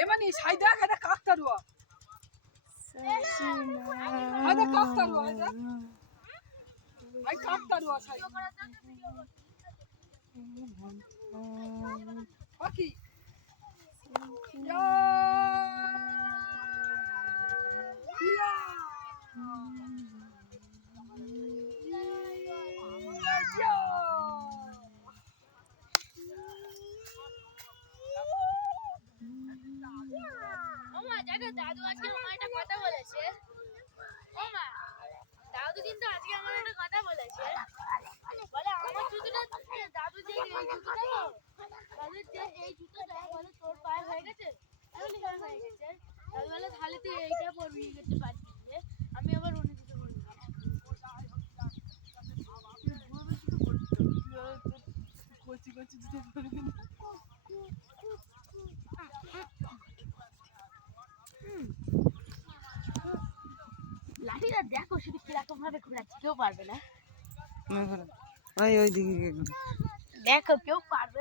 এমানি Saida খাইদা কাকতারুয়া Haider কাকতারুয়া Haider I কাকতারুয়া সাই বাকি ইয়া দাদু আজকে আমার একটা কথা বলেছে ও মা দাদু কিন্তু আজকে আমার একটা কথা বলেছে বলে আমার জুতোটা দাদু যে এই জুতোটা বলে যে এই জুতোটা বলে তোর পায়ে হয়ে গেছে বলে হ্যাঁ হয়ে গেছে দাদু বলে তাহলে তুই এইটা পরবি করতে পারছিস আমি আবার অন্য জুতো পরবো কচি কচি জুতো পরবি লাঠিটা দেখো শুধু কিরকম ভাবে ঘোরাচ্ছে কেউ পারবে না ওই দিকে দেখো কেউ পারবে